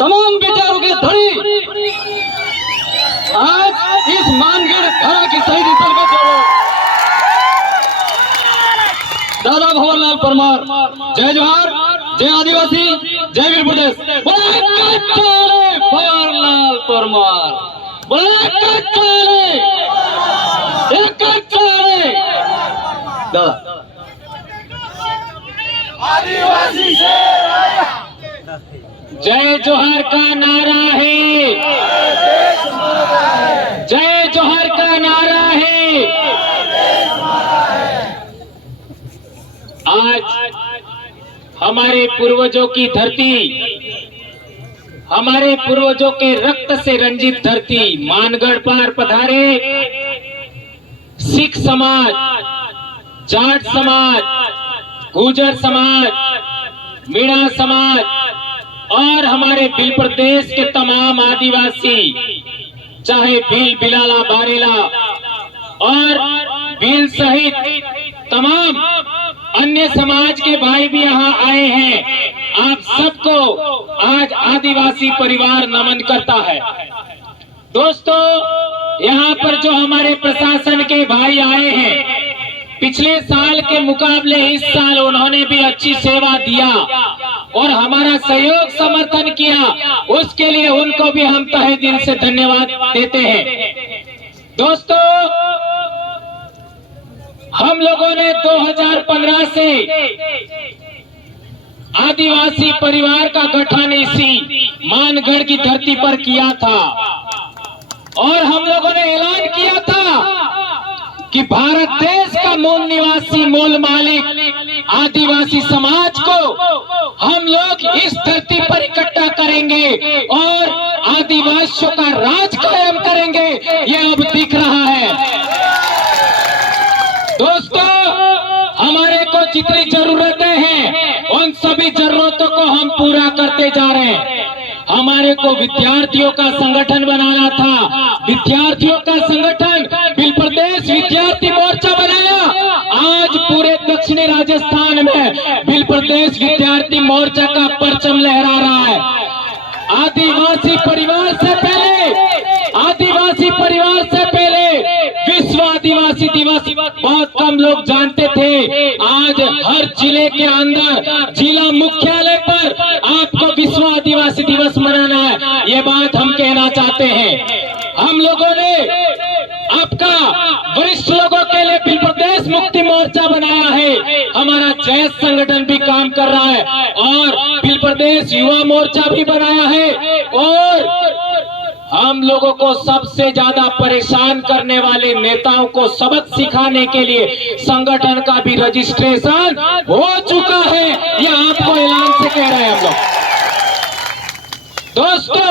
तमाम विचारों के धड़ी आज इस मानगढ़ धरा की शहीदी स्थल को जोड़ो। दादा भंवरलाल परमार, जय जोहार, जय आदिवासी, जय वीर प्रदेश। भंवरलाल परमार, दादा आदिवासी से जय जोहार का नारा है, जय जोहार का नारा है। आज हमारे पूर्वजों की धरती, हमारे पूर्वजों के रक्त से रंजित धरती मानगढ़ पर पधारे सिख समाज, जाट समाज, गुर्जर समाज, मीणा समाज और हमारे भील प्रदेश के तमाम आदिवासी, चाहे भील, बिलाला, बारेला और भील सहित तमाम अन्य समाज के भाई भी यहाँ आए हैं। आप सबको आज आदिवासी परिवार नमन करता है। दोस्तों, यहाँ पर जो हमारे प्रशासन के भाई आए हैं, पिछले साल के मुकाबले इस साल उन्होंने भी अच्छी सेवा दिया और हमारा सहयोग समर्थन किया, उसके लिए उनको भी हम तहे दिल से धन्यवाद देते हैं। दोस्तों, हम लोगों ने 2015 से आदिवासी परिवार का गठन इसी मानगढ़ की धरती पर किया था और हम लोगों ने ऐलान किया था कि भारत देश का मूल निवासी, मूल मालिक आदिवासी समाज को हम लोग इस धरती पर इकट्ठा करेंगे और आदिवासियों का राज कायम करेंगे। ये अब दिख रहा है। दोस्तों, हमारे को जितनी जरूरतें हैं उन सभी जरूरतों को हम पूरा करते जा रहे हैं। हमारे को विद्यार्थियों का संगठन बनाना था, विद्यार्थियों का संगठन भील प्रदेश विद्यार्थी मोर्चा बनाया। आज पूरे दक्षिणी राजस्थान में भील प्रदेश विद्यार्थी मोर्चा का परचम लहरा रहा है। आदिवासी परिवार से पहले, आदिवासी परिवार से पहले विश्व आदिवासी दिवस बहुत कम लोग जानते थे। आज हर जिले के अंदर जिला मुख्यालय पर आपको विश्व आदिवासी दिवस मनाना है। ये बात हम कहना चाहते हैं। हम लोगों ने आपका वरिष्ठ लोगों के लिए भील प्रदेश मुक्ति मोर्चा बनाया है। हमारा जैस संगठन भी काम कर रहा है और भील प्रदेश युवा मोर्चा भी बनाया है और हम लोगों को सबसे ज्यादा परेशान करने वाले नेताओं को सबक सिखाने के लिए संगठन का भी रजिस्ट्रेशन हो चुका है। यह आपको ऐलान से कह रहे हैं हम लोग। दोस्तों,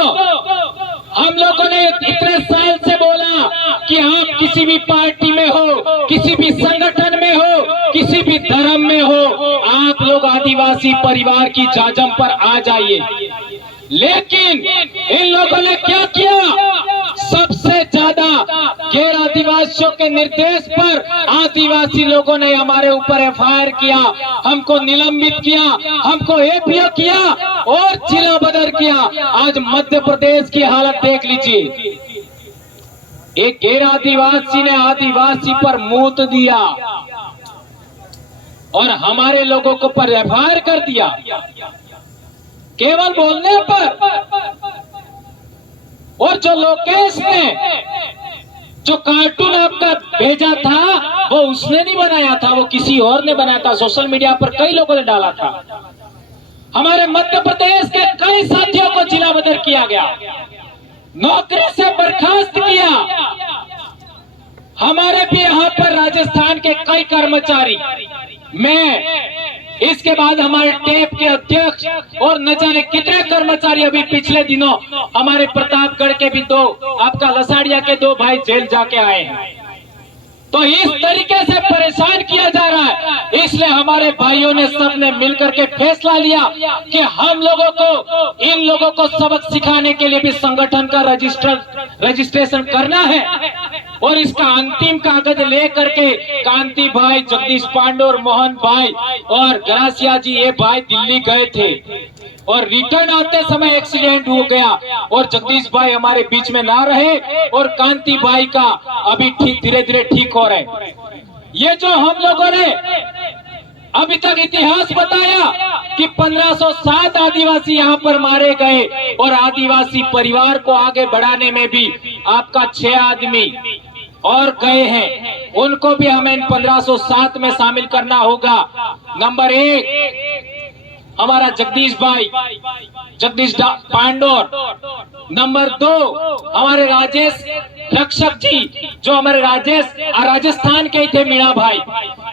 हम लोगों ने इतने साल से बोला कि आप किसी भी पार्टी में हो, किसी भी संगठन में हो, किसी भी धर्म में हो, आप लोग आदिवासी परिवार की जाजम पर आ जाइए। लेकिन इन लोगों ने क्या किया? सबसे ज्यादा गैर आदिवासियों के निर्देश पर आदिवासी लोगों ने हमारे ऊपर एफआईआर किया, हमको निलंबित किया, हमको एपीओ किया और जिला बदर किया। आज मध्य प्रदेश की हालत देख लीजिए। एक गैर आदिवासी ने आदिवासी पर मूत दिया और हमारे लोगों को पर एफआईआर कर दिया केवल बोलने पर। और जो लोकेश ने जो कार्टून आपका भेजा था वो उसने नहीं बनाया था, वो किसी और ने बनाया था। सोशल मीडिया पर कई लोगों ने डाला था। हमारे मध्य प्रदेश के कई साथियों को जिला बदर किया गया, नौकरी से बर्खास्त किया। हमारे भी यहाँ पर राजस्थान के कई कर्मचारी, मैं इसके बाद हमारे टेप के अध्यक्ष और न जाने कितने कर्मचारी अभी पिछले दिनों हमारे प्रतापगढ़ के भी दो, आपका लसाड़िया के दो भाई जेल जाके आए हैं। तो इस तरीके से परेशान किया जा रहा है। इसलिए हमारे भाइयों ने सबने मिलकर के फैसला लिया कि हम लोगों को, इन लोगों को सबक सिखाने के लिए भी संगठन का रजिस्ट्रेशन करना है। और इसका अंतिम कागज ले करके कांति भाई, जगदीश पांडे और मोहन भाई और गरासिया जी ये भाई दिल्ली गए थे और रिटर्न आते समय एक्सीडेंट हो गया और जगदीश भाई हमारे बीच में ना रहे और कांति भाई का अभी ठीक धीरे धीरे ठीक हो रहे। ये जो हम लोगों ने अभी तक इतिहास बताया कि 1507 आदिवासी यहाँ पर मारे गए और आदिवासी परिवार को आगे बढ़ाने में भी आपका 6 आदमी और गए हैं, उनको भी हमें 1507 में शामिल करना होगा। नंबर 1 हमारा जगदीश भाई, जगदीश पांडोर। नंबर 2 हमारे राजेश रक्षक जी जो हमारे राजस्थान के थे, मीणा भाई,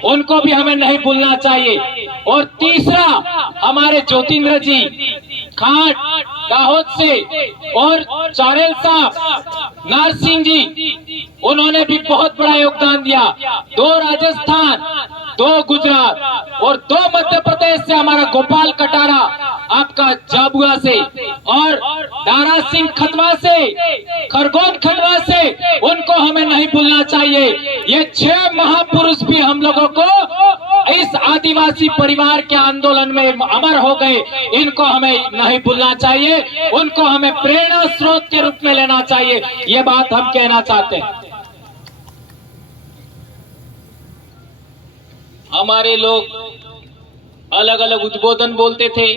उनको भी हमें नहीं भूलना चाहिए। और तीसरा हमारे ज्योतिन्द्र जी खाट दाहोद से और चारेल साहब नारसिंह जी, उन्होंने भी बहुत बड़ा योगदान दिया। 2 राजस्थान, 2 गुजरात और 2 मध्य प्रदेश से हमारा गोपाल कटारा आपका जाबुआ से और दारा सिंह खतवा से, खरगोन खंडवा से, उनको हमें नहीं भूलना चाहिए। ये 6 महापुरुष भी हम लोगों को इस आदिवासी परिवार के आंदोलन में अमर हो गए, इनको हमें नहीं भूलना चाहिए, उनको हमें प्रेरणा स्रोत के रूप में लेना चाहिए। ये बात हम कहना चाहते हैं। हमारे लोग अलग अलग उद्बोधन बोलते थे,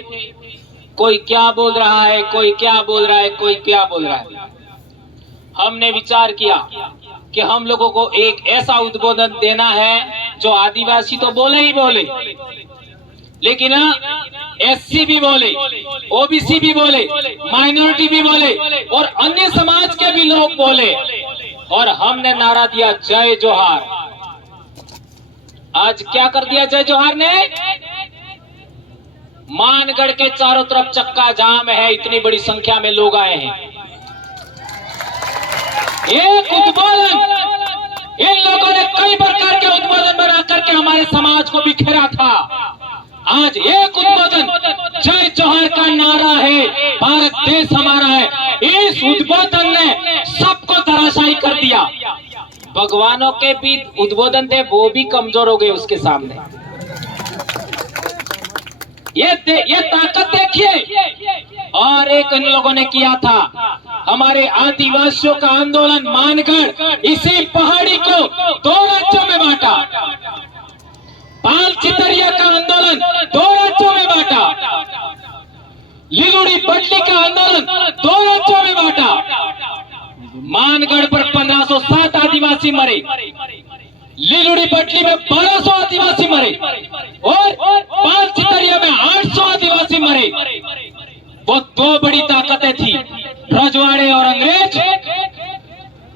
कोई क्या बोल रहा है, कोई क्या बोल रहा है, कोई क्या बोल रहा है। हमने विचार किया कि हम लोगों को एक ऐसा उद्बोधन देना है जो आदिवासी तो बोले ही बोले, लेकिन एससी भी बोले, ओबीसी भी बोले, माइनॉरिटी भी बोले और अन्य समाज के भी लोग बोले। और हमने नारा दिया जय जोहार। आज क्या कर दिया जय जोहार ने? मानगढ़ के चारों तरफ चक्का जाम है, इतनी बड़ी संख्या में लोग आए हैं। एक उद्बोधन, इन लोगों ने कई प्रकार के उद्बोधन बना करके हमारे समाज को बिखेरा था। आज एक उद्बोधन जय जोहार का नारा है, भारत देश हमारा है। इस उद्बोधन ने सबको धराशायी कर दिया। भगवानों के भी उद्बोधन थे, वो भी कमजोर हो गए उसके सामने। ये ताकत देखिए। और एक इन लोगों ने किया था, हमारे आदिवासियों का आंदोलन मानगढ़, इसी पहाड़ी को 2 राज्यों में बांटा। पाल चितरिया का आंदोलन 2 राज्यों में बांटा। लिलुड़ी बटली का आंदोलन 2 राज्यों में बांटा। मानगढ़ पर 1507 आदिवासी मरे, लिलुड़ी बटली में 1200 आदिवासी मरे और पाल चितरिया में 800 आदिवासी मरे। वो 2 बड़ी ताकतें थी, रजवाड़े और अंग्रेज।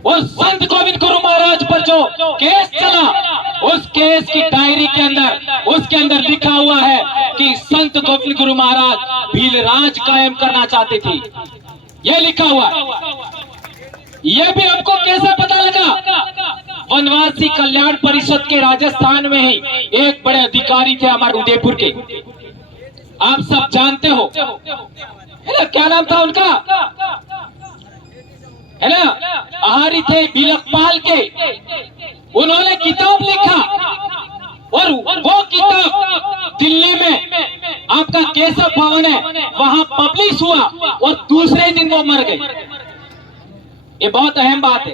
और संत गोविंद गुरु महाराज पर जो केस चला, उस केस की डायरी के अंदर, उसके अंदर लिखा हुआ है कि संत गोविंद गुरु महाराज भील राज कायम करना चाहते थे। यह लिखा हुआ है। यह भी हमको कैसे पता लगा? वनवासी कल्याण परिषद के राजस्थान में ही एक बड़े अधिकारी थे हमारे उदयपुर के, आप सब जानते हो, है ना? क्या नाम था उनका? है ना? आहारी थे बिलकपाल के। उन्होंने किताब लिखा और वो किताब दिल्ली में आपका केशव भवन है, वहां पब्लिश हुआ और दूसरे दिन वो मर गए। ये बहुत अहम बात है।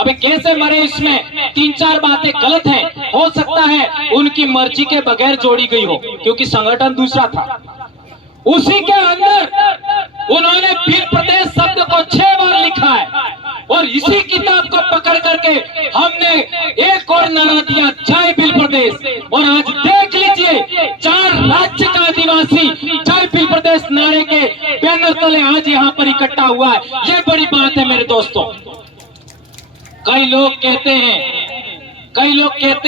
अबे कैसे मरे, इसमें 3-4 बातें गलत हैं। हो सकता है उनकी मर्जी के बगैर जोड़ी गई हो, क्योंकि संगठन दूसरा था। उसी के अंदर उन्होंने भील प्रदेश शब्द को 6 बार लिखा है और इसी किताब को पकड़ करके हमने एक और नारा दिया, जय भील प्रदेश। और आज देख लीजिए, 4 राज्य का आदिवासी जय भील प्रदेश नारे के बैनर तले आज यहाँ पर इकट्ठा हुआ है। ये बड़ी बात है मेरे दोस्तों। कई लोग कहते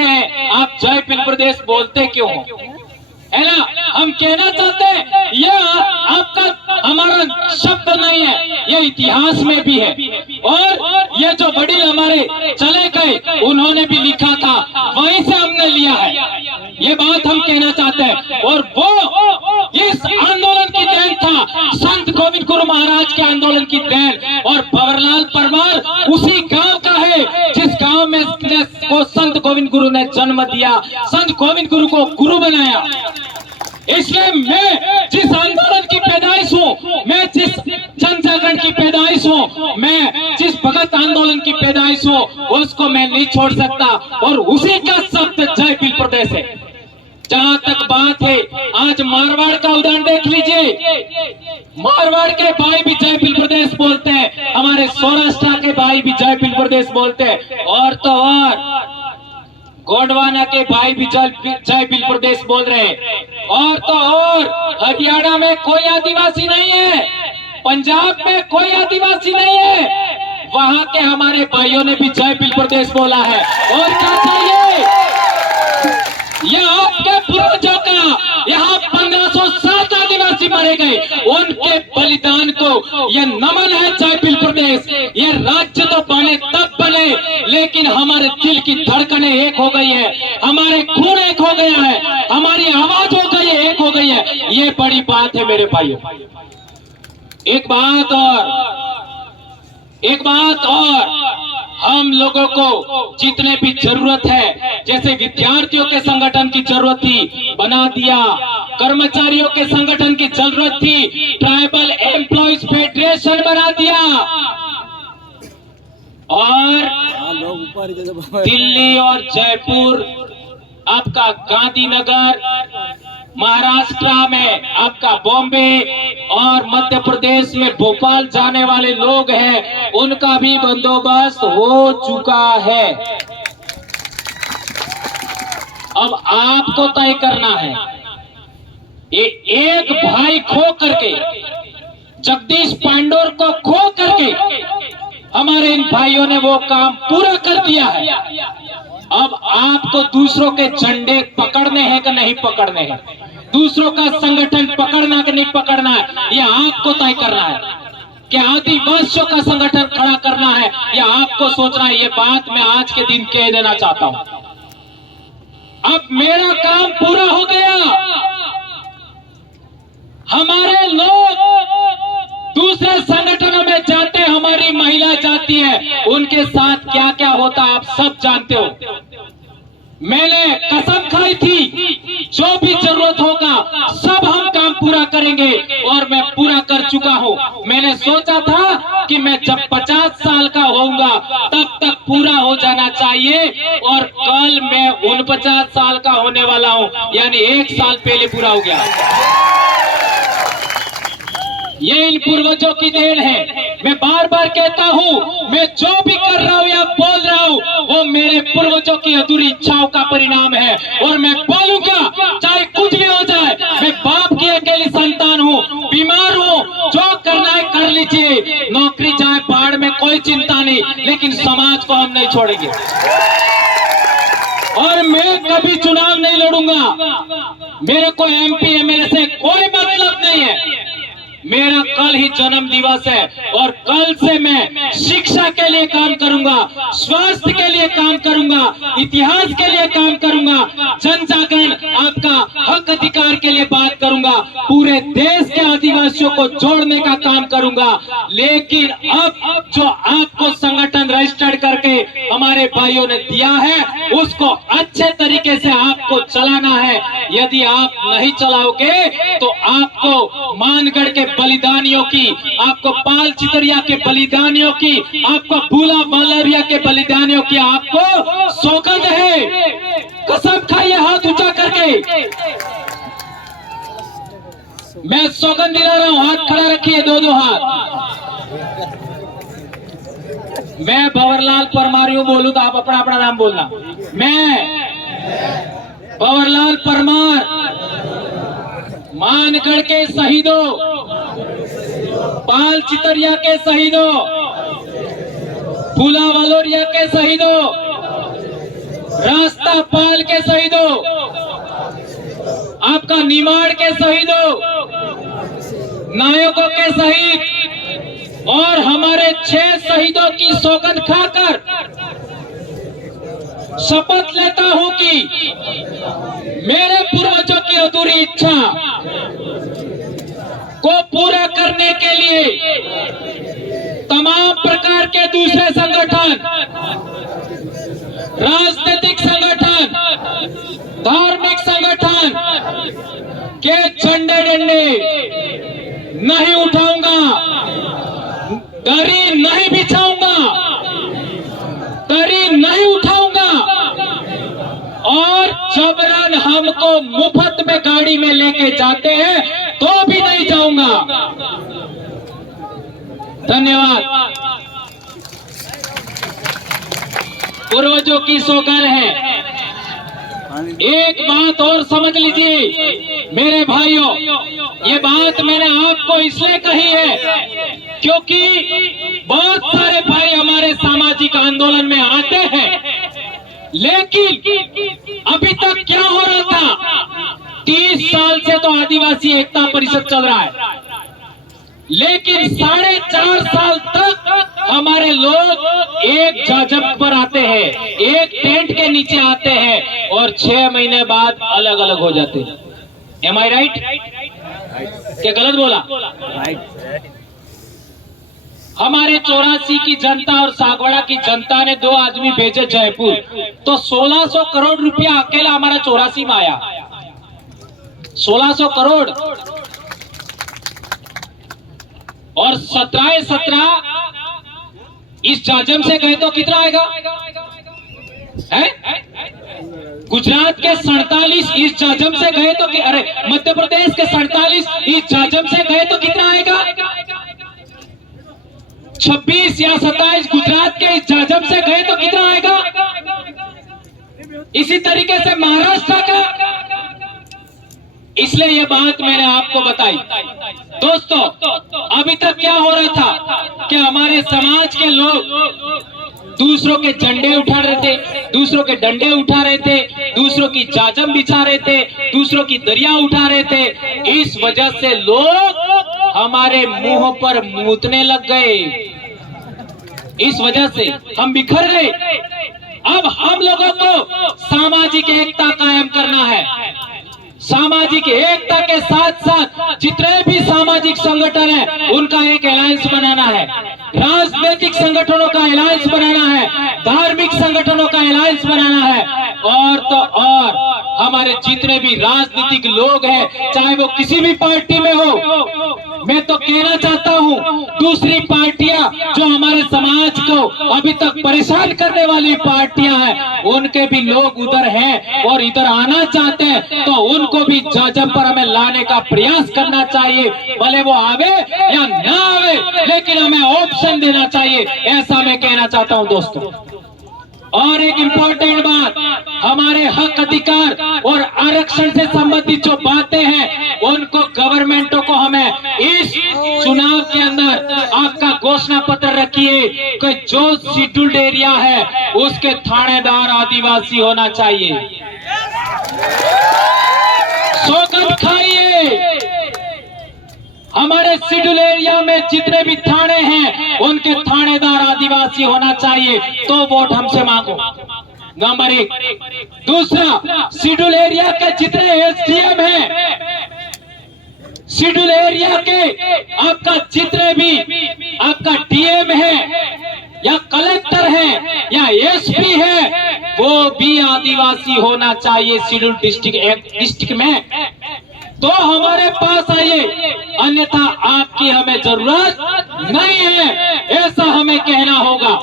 हैं आप जय भील प्रदेश बोलते क्यों हो, है ना? हम कहना चाहते हैं यह आपका हमारा शब्द नहीं है, यह इतिहास में भी है। और ये जो वडील हमारे चले गए, उन्होंने भी लिखा था, वहीं से हमने लिया है। ये बात हम कहना चाहते हैं। और वो इस आंदोलन की देन था, संत गोविंद गुरु महाराज के आंदोलन की देन। और भंवरलाल परमार उसी गांव का है जिस जन्म दिया, संत गोविंद गुरु को गुरु बनाया। इसलिए मैं जिस आंदोलन की पैदाइश हूँ, मैं जिस जन जागरण की पैदाइश हूँ, मैं जिस भगत आंदोलन की पैदाइश हूँ, उसको मैं नहीं छोड़ सकता। और उसी का शब्द जय भील प्रदेश है। जहां तक बात है, आज मारवाड़ का उदाहरण देख लीजिए। मारवाड़ के भाई भी जय भील प्रदेश बोलते हैं, हमारे सौराष्ट्र के भाई भी जय भील प्रदेश बोलते हैं, और तो और गोंडवाना के भाई भी जय भील प्रदेश बोल रहे हैं। और तो और हरियाणा में कोई आदिवासी नहीं है, पंजाब में कोई आदिवासी नहीं है, वहां के हमारे भाइयों ने भी जय भील प्रदेश बोला है। और क्या चाहिए? यह आपके पूर्वजों का, यहाँ 1507 आदिवासी मारे गए, उनके बलिदान को यह नमन है जय भील प्रदेश। यह राज्य तो बने तब बने, लेकिन हमारे दिल की धड़कनें एक हो गई है, हमारे खून एक हो गया है, हमारी आवाज हो गई है, एक हो गई है। ये बड़ी बात है मेरे भाइयों। एक बात और हम लोगों को जितने भी जरूरत है, जैसे विद्यार्थियों के संगठन की जरूरत थी, बना दिया। कर्मचारियों के संगठन की जरूरत थी, ट्राइबल एम्प्लॉइज फेडरेशन बना दिया। और दिल्ली और जयपुर, आपका गांधीनगर, महाराष्ट्र में आपका बॉम्बे, और मध्य प्रदेश में भोपाल जाने वाले लोग हैं, उनका भी बंदोबस्त हो चुका है। अब आपको तय करना है। ये एक भाई खो करके, जगदीश पांडोर को खो करके हमारे इन भाइयों ने वो काम पूरा कर दिया है। अब आपको दूसरों के झंडे पकड़ने हैं कि नहीं पकड़ने हैं, दूसरों का संगठन पकड़ना कि नहीं पकड़ना है, यह आपको तय करना है। क्या आदिवासियों का संगठन खड़ा करना है, यह आपको सोचना है। ये बात मैं आज के दिन कह देना चाहता हूं। अब मेरा काम पूरा हो गया। हमारे लोग दूसरे संगठनों में जाते हैं, हमारी महिला जाती है, उनके साथ क्या क्या होता है आप सब जानते हो। मैंने कसम खाई थी, जो भी जरूरत होगा सब हम काम पूरा करेंगे, और मैं पूरा कर चुका हूं। मैंने सोचा था कि मैं जब 50 साल का होऊंगा तब तक पूरा हो जाना चाहिए, और कल मैं 49 साल का होने वाला हूं, यानी 1 साल पहले पूरा हो गया। ये इन पूर्वजों की देन है। मैं बार बार कहता हूँ, मैं जो भी कर रहा हूँ या बोल रहा हूँ, वो मेरे पूर्वजों की अधूरी इच्छाओं का परिणाम है, और मैं बोलूंगा चाहे कुछ भी हो जाए। मैं बाप की अकेली संतान हूँ, बीमार हूँ, जो करना है कर लीजिए, नौकरी जाए बाढ़ में कोई चिंता नहीं, लेकिन समाज को हम नहीं छोड़ेंगे। और मैं कभी चुनाव नहीं लड़ूंगा। मेरे को MP MLA से कोई मतलब नहीं है। मेरा कल ही जन्म दिवस है, और कल से मैं शिक्षा के लिए काम करूंगा, स्वास्थ्य के लिए काम करूंगा, इतिहास के लिए काम करूंगा, जन जागरण, आपका हक अधिकार के लिए बात करूंगा, पूरे देश के आदिवासियों को जोड़ने का काम करूंगा। लेकिन अब जो आपको संगठन रजिस्टर्ड करके हमारे भाइयों ने दिया है, उसको अच्छे तरीके से आपको चलाना है। यदि आप नहीं चलाओगे तो आपको मानगढ़ के बलिदानियों की, आपको पाल चितरिया के बलिदानियों की, आपको भूला मालविया के बलिदानियों की आपको सौगंध है। कसम खाइए हाथ ऊंचा करके। मैं सौगंध दिला रहा हूं, हाथ खड़ा रखिए, दो हाथ। मैं भंवरलाल परमार बोलूं तो आप अपना अपना नाम बोलना। मैं भंवरलाल परमार, मानगढ़ के शहीदों, पाल चितरिया के शहीदों, फूला वालोरिया के शहीदों, रास्ता पाल के शहीदों, आपका निमाड़ के शहीदों, नायकों के शहीद, और हमारे 6 शहीदों की सौगंध खाकर शपथ लेता हूं कि मेरे पूर्वजों की अधूरी इच्छा को पूरा करने के लिए तमाम प्रकार के दूसरे संगठन राजनीतिक संगठन, धार्मिक संगठन के झंडे डंडे नहीं उठाऊंगा, दरी नहीं बिछाऊंगा, दरी नहीं उठाऊंगा और जबरन हमको मुफ्त में गाड़ी में लेके जाते हैं तो भी नहीं जाऊंगा। धन्यवाद। पूर्वजों की सौगंध है। एक बात और समझ लीजिए मेरे भाइयों, ये बात मैंने आपको इसलिए कही है क्योंकि बहुत सारे भाई हमारे सामाजिक आंदोलन में आते हैं, लेकिन अभी तक क्या हो रहा था, 30 साल से तो आदिवासी एकता परिषद चल रहा है, लेकिन 4.5 साल तक हमारे लोग एक जगह पर आते हैं, एक टेंट के नीचे आते हैं और 6 महीने बाद अलग अलग हो जाते हैं। एम आई राइट? क्या गलत बोला? हमारे 84 की जनता और सागवाड़ा की जनता ने 2 आदमी भेजे जयपुर, तो 1600 करोड़ रुपया अकेला हमारा 84 में आया। 1600 करोड़ और 17 इस जाजम से गए तो कितना आएगा है? गुजरात के 47 इस जाजम से गए तो अरे मध्य प्रदेश के 47 इस जाजम से गए तो कितना आएगा? 26 या 27 गुजरात के इस जाजम से गए तो कितना आएगा? इसी तरीके से महाराष्ट्र का। इसलिए ये बात मैंने आपको बताई। दोस्तों, अभी तक क्या हो रहा था कि हमारे समाज के लोग दूसरों के झंडे उठा रहे थे, दूसरों के डंडे उठा रहे थे, दूसरों की जाजम बिछा रहे थे, दूसरों की दरिया उठा रहे थे। इस वजह से लोग हमारे मुंह पर मूतने लग गए, इस वजह से हम बिखर गए। अब हम लोगों को सामाजिक एकता कायम करना है। सामाजिक एकता के साथ साथ जितने भी सामाजिक संगठन है उनका एक अलायंस बनाना है, राजनीतिक संगठनों का अलायंस बनाना है, धार्मिक संगठनों का अलायंस बनाना है, और तो और हमारे जितने भी राजनीतिक लोग हैं चाहे वो किसी भी पार्टी में हो, मैं तो कहना चाहता हूं दूसरी पार्टियां जो हमारे समाज को अभी तक परेशान करने वाली पार्टियां हैं उनके भी लोग उधर हैं और इधर आना चाहते हैं, तो उनको भी जाजम पर हमें लाने का प्रयास करना चाहिए। भले वो आवे या ना आवे, लेकिन हमें ऑप्शन देना चाहिए, ऐसा मैं कहना चाहता हूं दोस्तों। और एक इम्पोर्टेंट बात, हमारे हक अधिकार और आरक्षण से संबंधित जो बातें हैं उनको गवर्नमेंटों को हमें इस चुनाव के अंदर आपका घोषणा पत्र रखिए कि जो शेड्यूल्ड एरिया है उसके थानेदार आदिवासी होना चाहिए। सौगंध खाइए, हमारे शेड्यूल एरिया में जितने भी थाने हैं उनके थानेदार आदिवासी होना चाहिए, तो वोट हमसे मांगो। नंबर 1। दूसरा, शेड्यूल एरिया के जितने एसडीएम हैं, शेड्यूल एरिया के आपका जितने भी आपका डीएम है या कलेक्टर है या एसपी है, वो भी आदिवासी होना चाहिए शेड्यूल डिस्ट्रिक्ट में, तो हमारे पास आइए, अन्यथा आपकी हमें जरूरत नहीं है, ऐसा हमें कहना होगा।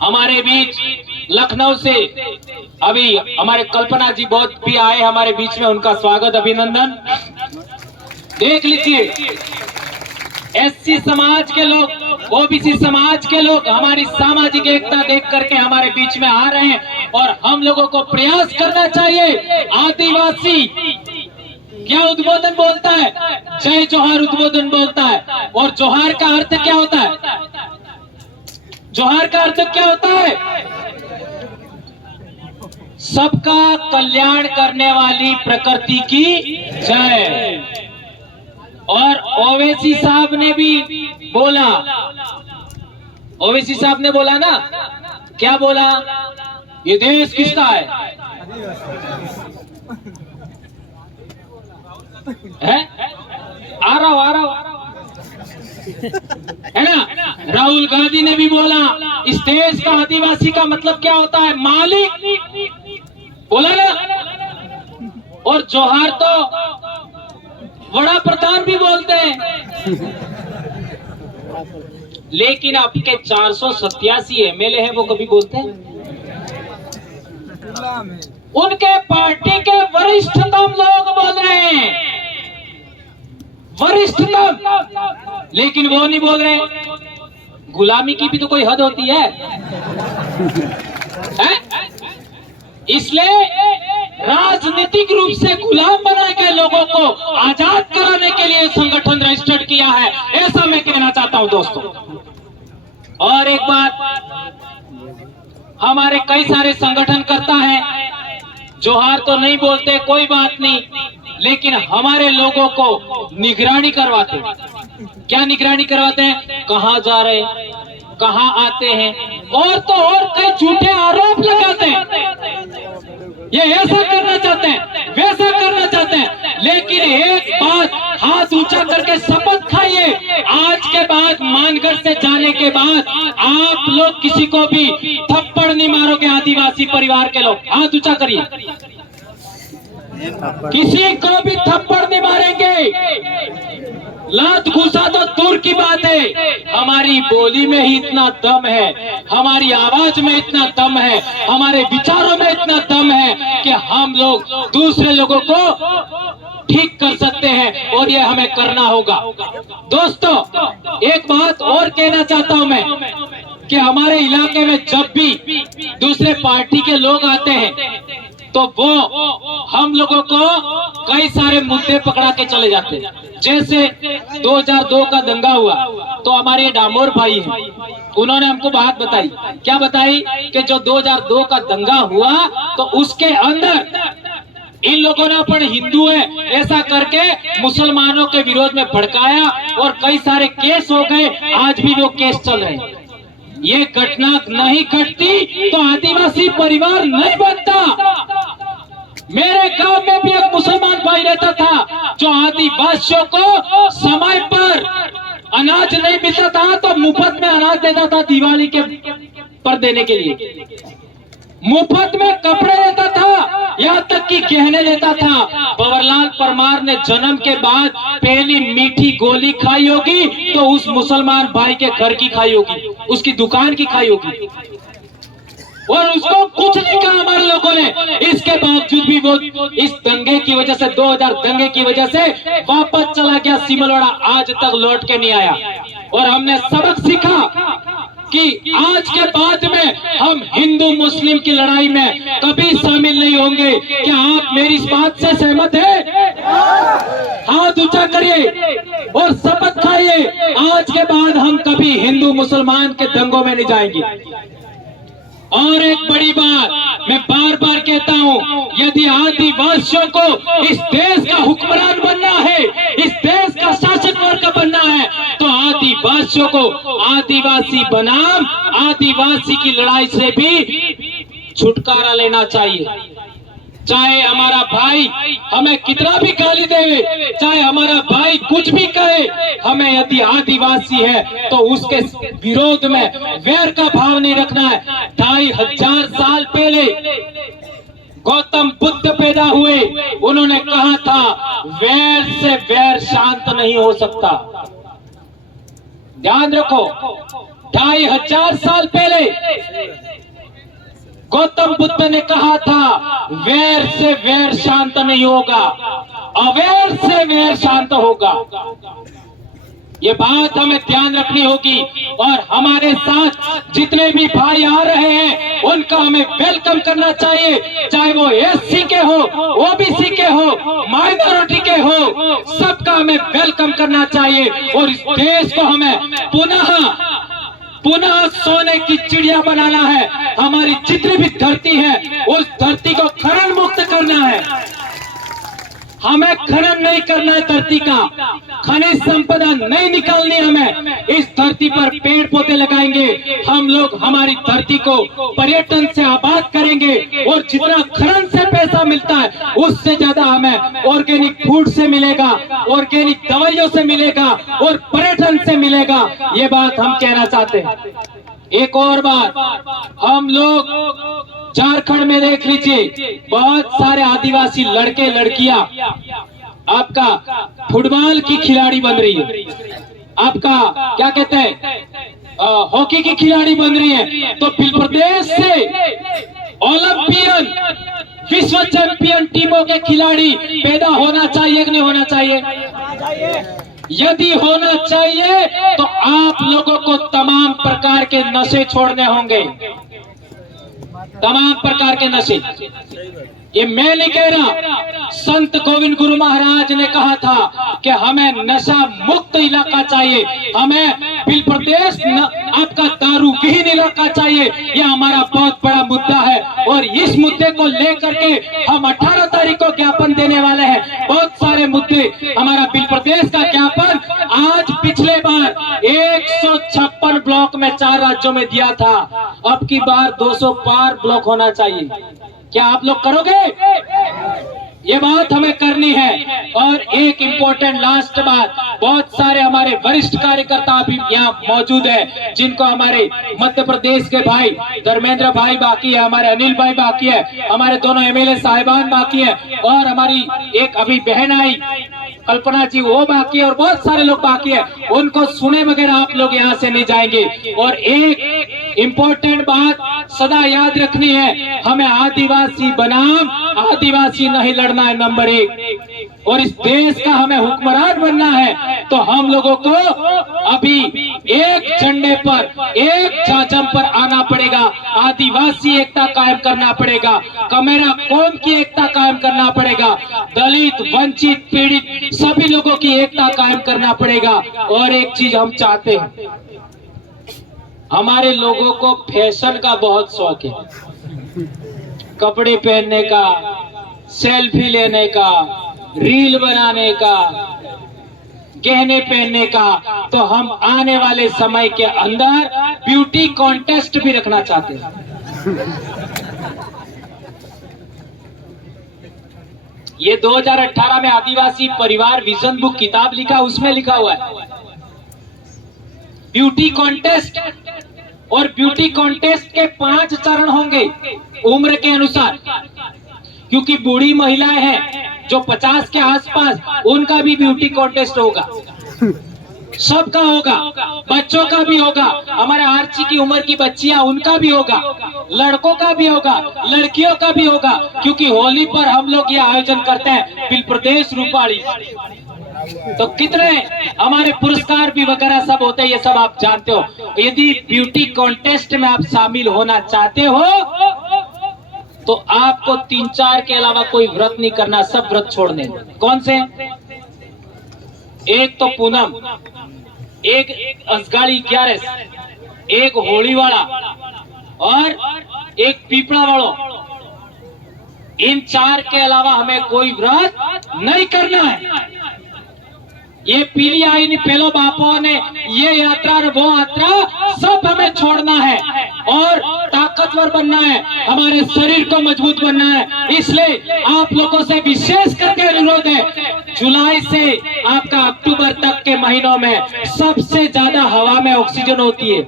हमारे बीच लखनऊ से अभी हमारे कल्पना जी बहुत भी आए हमारे बीच में, उनका स्वागत अभिनंदन। देख लीजिए, एससी समाज के लोग, ओबीसी समाज के लोग हमारी सामाजिक एकता देख करके हमारे बीच में आ रहे हैं और हम लोगों को प्रयास करना चाहिए। आदिवासी क्या उद्बोधन बोलता है? जय जोहार उद्बोधन बोलता है। और जोहार का अर्थ क्या होता है? जोहार का अर्थ क्या होता है? सबका कल्याण करने वाली प्रकृति की जय। और ओवैसी साहब ने भी बोला, ओवैसी साहब ने बोला ना, क्या बोला? ये देश किसका है? आ रहा हूं है ना। राहुल गांधी ने भी बोला इस देश का आदिवासी का मतलब क्या होता है? मालिक, बोला ना। और जोहार तो बड़ा प्रधान भी बोलते हैं, लेकिन आपके 487 एमएलए हैं, वो कभी बोलते हैं? उनके पार्टी के वरिष्ठतम लोग बोल रहे हैं, वरिष्ठतम, लेकिन वो नहीं बोल रहे। गुलामी की भी तो कोई हद होती है? इसलिए राजनीतिक रूप से गुलाम बना के लोगों को आजाद कराने के लिए संगठन रजिस्टर्ड किया है, ऐसा मैं कहना चाहता हूं दोस्तों। और एक बात, हमारे कई सारे संगठन करता है, जोहार तो नहीं बोलते, कोई बात नहीं, लेकिन हमारे लोगों को निगरानी करवाते हैं। क्या निगरानी करवाते हैं? कहां जा रहे हैं, कहां आते हैं, और तो और कई झूठे आरोप लगाते हैं। ये ऐसा करना चाहते हैं, वैसा करना चाहते हैं, लेकिन एक बात हाथ ऊंचा करके शपथ खाइए, आज के बाद मानगढ़ से जाने के बाद आप लोग किसी को भी थप्पड़ नहीं मारोगे। आदिवासी परिवार के लोग हाथ ऊंचा करिए, किसी को भी थप्पड़ नहीं मारेंगे। लात घुसा तो दूर की बात है, हमारी बोली में ही इतना दम है, हमारी आवाज में इतना दम है, हमारे विचारों में इतना दम है कि हम लोग दूसरे लोगों को ठीक कर सकते हैं, और ये हमें करना होगा। दोस्तों, एक बात और कहना चाहता हूं मैं कि हमारे इलाके में जब भी दूसरे पार्टी के लोग आते हैं तो वो हम लोगों को कई सारे मुद्दे पकड़ा के चले जाते हैं। जैसे 2002 का दंगा हुआ तो हमारे डामोर भाई हैं, उन्होंने हमको बात बताई। क्या बताई? कि जो 2002 का दंगा हुआ तो उसके अंदर इन लोगों ने अपन हिंदू है ऐसा करके मुसलमानों के विरोध में भड़काया और कई सारे केस हो गए, आज भी वो केस चल रहे हैं। ये घटना नहीं घटती तो आदिवासी परिवार नहीं बनता। मेरे गांव में भी एक मुसलमान भाई रहता था जो आदिवासियों को समय पर अनाज नहीं मिलता था तो मुफ्त में अनाज देता था, दिवाली के पर देने के लिए मुफ्त में कपड़े देता था, यहाँ तक कि गहने देता था। बवरलाल परमार ने जन्म के बाद पहली मीठी गोली खाई होगी तो उस मुसलमान भाई के घर की खाई होगी, उसकी दुकान की खाई होगी, और उसको कुछ नहीं कहा हमारे लोगों ने। इसके बावजूद भी वो इस दंगे की वजह से, 2000 दंगे की वजह से वापस चला गया सिमलवाड़ा, आज तक लौट के नहीं आया। और हमने सबक सीखा कि आज के बाद में हम हिंदू मुस्लिम की लड़ाई में कभी शामिल नहीं होंगे। क्या आप मेरी इस बात से सहमत हैं? हाथ ऊंचा करिए और शपथ खाइए, आज के बाद हम कभी हिंदू मुसलमान के दंगों में नहीं जाएंगे। और एक बड़ी बात मैं बार बार कहता हूं, यदि आदिवासियों को इस देश का हुक्मरान बनना है, इस देश का शासक वर्ग बनना है, तो आदिवासियों को आदिवासी बनाम आदिवासी की लड़ाई से भी छुटकारा लेना चाहिए। चाहे हमारा भाई हमें कितना भी गाली दे, चाहे हमारा भाई कुछ भी कहे, हमें यदि आदिवासी है तो उसके विरोध में वैर का भाव नहीं रखना है। 2500 साल पहले गौतम बुद्ध पैदा हुए, उन्होंने कहा था वैर से वैर शांत नहीं हो सकता। ध्यान रखो, 2500 साल पहले गौतम बुद्ध ने कहा था वैर से वैर शांत नहीं होगा, अवैर से वैर शांत होगा। ये बात हमें ध्यान रखनी होगी। और हमारे साथ जितने भी भाई आ रहे हैं उनका हमें वेलकम करना चाहिए, चाहे वो एससी के हो, ओबीसी के हो, माइनॉरिटी के हो, सबका हमें वेलकम करना चाहिए। और इस देश को हमें पुनः सोने की चिड़िया बनाना है। हमारी जितनी भी धरती है उस धरती को खनन मुक्त करना है। हमें खनन नहीं करना है, धरती का खनिज संपदा नहीं निकालनी। हमें इस धरती पर पेड़ पौधे लगाएंगे, हम लोग हमारी धरती को पर्यटन से आबाद करेंगे, और जितना खनन से पैसा मिलता है उससे ज्यादा हमें ऑर्गेनिक फूड से मिलेगा, ऑर्गेनिक दवाइयों से मिलेगा और पर्यटन से मिलेगा। ये बात हम कहना चाहते हैं। एक और बात, हम लोग झारखंड में देख लीजिए, बहुत सारे आदिवासी लड़के लड़कियां आपका फुटबॉल की खिलाड़ी बन रही है, आपका क्या कहते हैं हॉकी की खिलाड़ी बन रही है। तो उत्तर प्रदेश से ओलंपियन विश्व चैंपियन टीमों के खिलाड़ी पैदा होना चाहिए कि नहीं होना चाहिए? यदि होना चाहिए तो आप लोगों को तमाम प्रकार के नशे छोड़ने होंगे, तमाम प्रकार के नशे। ये मैं नहीं कह रहा, संत गोविंद गुरु महाराज ने कहा था कि हमें नशा मुक्त इलाका चाहिए, हमें बिल प्रदेश आपका दारू विहीन इलाका चाहिए। ये हमारा बहुत बड़ा मुद्दा है और इस मुद्दे को लेकर के हम 18 तारीख को ज्ञापन देने वाले हैं। बहुत सारे मुद्दे, हमारा बिल प्रदेश का ज्ञापन आज पिछले बार 156 ब्लॉक में 4 राज्यों में दिया था, अब की बार 200 पार ब्लॉक होना चाहिए। क्या आप लोग करोगे? ये बात हमें करनी है। और एक इम्पोर्टेंट लास्ट बात, बहुत सारे हमारे वरिष्ठ कार्यकर्ता भी यहाँ मौजूद है, जिनको हमारे मध्य प्रदेश के भाई धर्मेंद्र भाई बाकी है, हमारे अनिल भाई बाकी है, हमारे दोनों एमएलए साहिबान बाकी है, और हमारी एक अभी बहन आई कल्पना जी वो बाकी है, और बहुत सारे लोग बाकी है। उनको सुने बगैर आप लोग यहाँ से नहीं जाएंगे। और एक इम्पोर्टेंट बात सदा याद रखनी है, हमें आदिवासी बनाम आदिवासी नहीं लड़ना है, नंबर 1। और इस देश का हमें हुक्मरान बनना है, तो हम लोगों को अभी एक झंडे पर, एक झाझम पर आना पड़ेगा। आदिवासी एकता कायम करना पड़ेगा, कमेरा कौम की एकता कायम करना पड़ेगा, दलित वंचित पीड़ित सभी लोगों की एकता कायम करना पड़ेगा। और एक चीज हम चाहते हैं, हमारे लोगों को फैशन का बहुत शौक है, कपड़े पहनने का, सेल्फी लेने का, रील बनाने का, गहने पहनने का। तो हम आने वाले समय के अंदर ब्यूटी कॉन्टेस्ट भी रखना चाहते हैं। ये 2018 में आदिवासी परिवार विजन बुक किताब लिखा, उसमें लिखा हुआ है ब्यूटी कॉन्टेस्ट। और ब्यूटी कॉन्टेस्ट के 5 चरण होंगे उम्र के अनुसार, क्योंकि बूढ़ी महिलाएं हैं जो 50 के आसपास, उनका भी ब्यूटी कॉन्टेस्ट होगा, सबका होगा, बच्चों का भी होगा, हमारे आर्ची की उम्र की बच्चियां उनका भी होगा, लड़कों का भी होगा, लड़कियों का भी होगा, क्योंकि होली पर हम लोग ये आयोजन करते हैं बिल प्रदेश रूपाली। तो कितने हमारे पुरस्कार भी वगैरह सब होते हैं, ये सब आप जानते हो। यदि ब्यूटी कॉन्टेस्ट में आप शामिल होना चाहते हो तो आपको 3-4 के अलावा कोई व्रत नहीं करना, सब व्रत छोड़ने। कौन से? एक तो पूनम, एक असगाड़ी 11, एक होली वाला और एक पीपड़ा वालों। इन 4 के अलावा हमें कोई व्रत नहीं करना है। ये पीली आई नहीं पहलो बापों ने ये यात्रा और वो यात्रा सब हमें छोड़ना है और ताकतवर बनना है, हमारे शरीर को मजबूत बनना है। इसलिए आप लोगों से विशेष करके अनुरोध है, जुलाई से आपका अक्टूबर तक के महीनों में सबसे ज्यादा हवा में ऑक्सीजन होती है,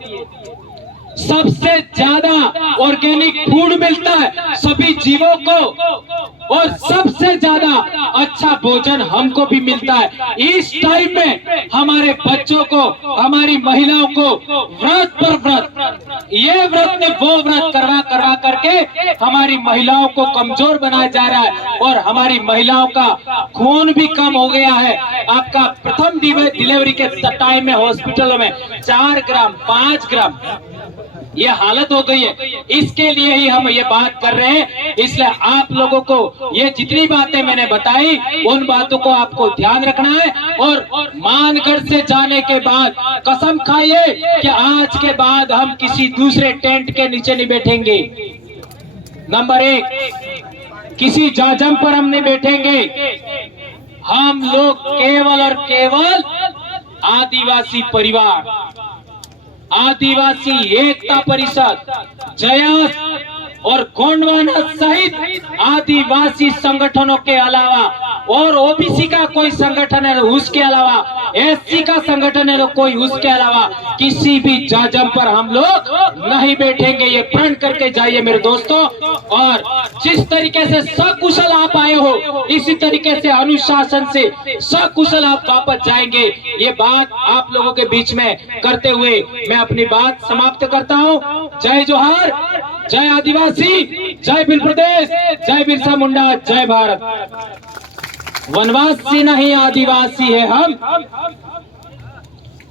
सबसे ज्यादा ऑर्गेनिक फूड मिलता है सभी जीवों को, और सबसे ज्यादा अच्छा भोजन हमको भी मिलता है। इस टाइम में हमारे बच्चों को, हमारी महिलाओं को व्रत पर व्रत, ये व्रत ने वो व्रत करवा करके हमारी महिलाओं को कमजोर बनाया जा रहा है, और हमारी महिलाओं का खून भी कम हो गया है। आपका प्रथम डिलीवरी के टाइम में हॉस्पिटलों में 4 ग्राम 5 ग्राम ये हालत हो गई है। इसके लिए ही हम ये बात कर रहे हैं। इसलिए आप लोगों को ये जितनी बातें मैंने बताई, उन बातों को आपको ध्यान रखना है। और मानगढ़ से जाने के बाद कसम खाइए कि आज के बाद हम किसी दूसरे टेंट के नीचे नहीं बैठेंगे। नंबर 1, किसी जाजम पर हम नहीं बैठेंगे। हम लोग केवल और केवल आदिवासी परिवार, आदिवासी एकता परिषद, जयास और गोंडवाना सहित आदिवासी संगठनों के अलावा और ओबीसी का कोई संगठन है उसके अलावा एससी का संगठन है, तो कोई उसके अलावा किसी भी जाजम पर हम लोग नहीं बैठेंगे। ये प्रण करके जाइए मेरे दोस्तों। और जिस तरीके से सकुशल आप आए हो, इसी तरीके से अनुशासन से सकुशल आप वापस जाएंगे। ये बात आप लोगों के बीच में करते हुए मैं अपनी बात समाप्त करता हूं। जय जोहार, जय आदिवासी, जय भील प्रदेश, जय बिरसा मुंडा, जय भारत। वनवासी नहीं आदिवासी है हम,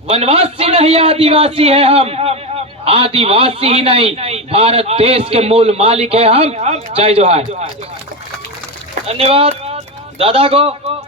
वनवासी नहीं आदिवासी है हम, आदिवासी ही नहीं भारत देश के मूल मालिक है हम। जय जोहार। धन्यवाद दादा को।